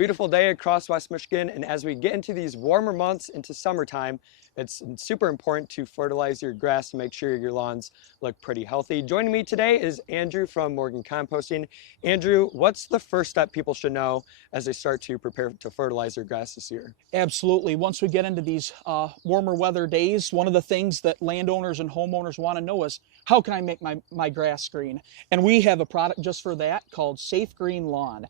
Beautiful day across West Michigan, and as we get into these warmer months into summertime, it's super important to fertilize your grass to make sure your lawns look pretty healthy. Joining me today is Andrew from Morgan Composting. Andrew, what's the first step people should know as they start to prepare to fertilize their grass this year? Absolutely. Once we get into these warmer weather days, one of the things that landowners and homeowners want to know is, how can I make my grass green? And we have a product just for that called Safe Green Lawn.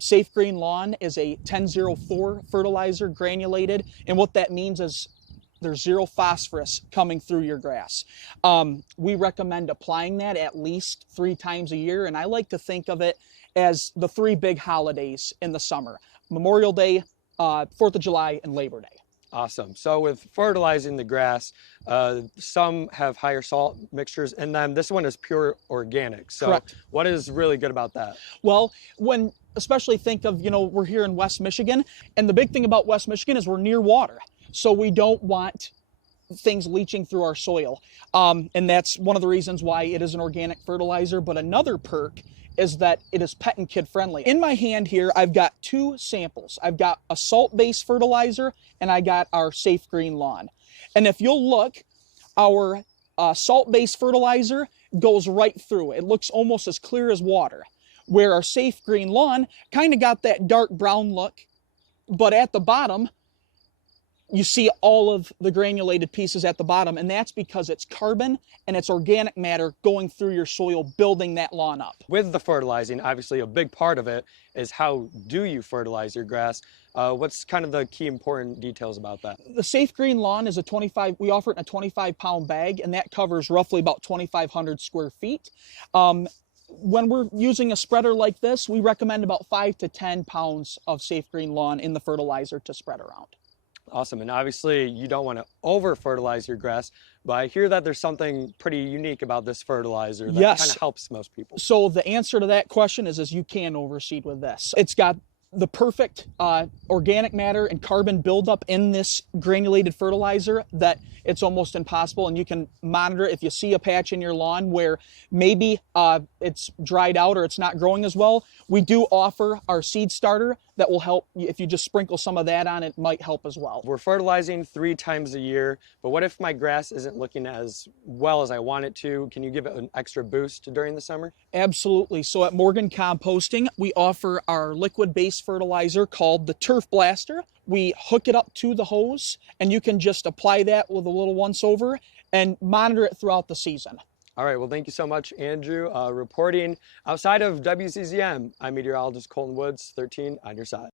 Safe Green Lawn is a 1004 fertilizer, granulated, and what that means is there's zero phosphorus coming through your grass. We recommend applying that at least 3 times a year, and I like to think of it as the 3 big holidays in the summer: Memorial Day, 4th of July, and Labor Day. Awesome. So with fertilizing the grass, some have higher salt mixtures, and then this one is pure organic. So Correct. what is really good about that? Well, especially think of, we're here in West Michigan, and the big thing about West Michigan is we're near water. So we don't want things leaching through our soil. And that's one of the reasons why it is an organic fertilizer. But another perk is that it is pet and kid friendly. In my hand here, I've got 2 samples. I've got a salt-based fertilizer and I got our Safe Green Lawn. And if you'll look, our salt-based fertilizer goes right through. It looks almost as clear as water, where our Safe Green Lawn kind of got that dark brown look, but at the bottom, you see all of the granulated pieces at the bottom, and that's because it's carbon and it's organic matter going through your soil, building that lawn up. With the fertilizing, obviously a big part of it is how do you fertilize your grass? What's kind of the key important details about that? The Safe Green Lawn is we offer it in a 25-pound bag, and that covers roughly about 2,500 square feet. When we're using a spreader like this, we recommend about 5 to 10 pounds of Safe Green Lawn in the fertilizer to spread around. Awesome. And obviously you don't want to over fertilize your grass, but I hear that there's something pretty unique about this fertilizer that kind of helps most people. So the answer to that question is you can overseed with this. It's got the perfect organic matter and carbon buildup in this granulated fertilizer that it's almost impossible, and you can monitor if you see a patch in your lawn where maybe it's dried out or it's not growing as well. We do offer our seed starter that will help. If you just sprinkle some of that on, it might help as well. We're fertilizing 3 times a year, but what if my grass isn't looking as well as I want it to? Can you give it an extra boost during the summer? Absolutely. So at Morgan Composting, we offer our liquid-based fertilizer called the Turf Blaster. We hook it up to the hose, and you can just apply that with a little once-over and monitor it throughout the season. All right, well, thank you so much, Andrew. Reporting outside of WCZM, I'm meteorologist Colton Woods, 13 on your side.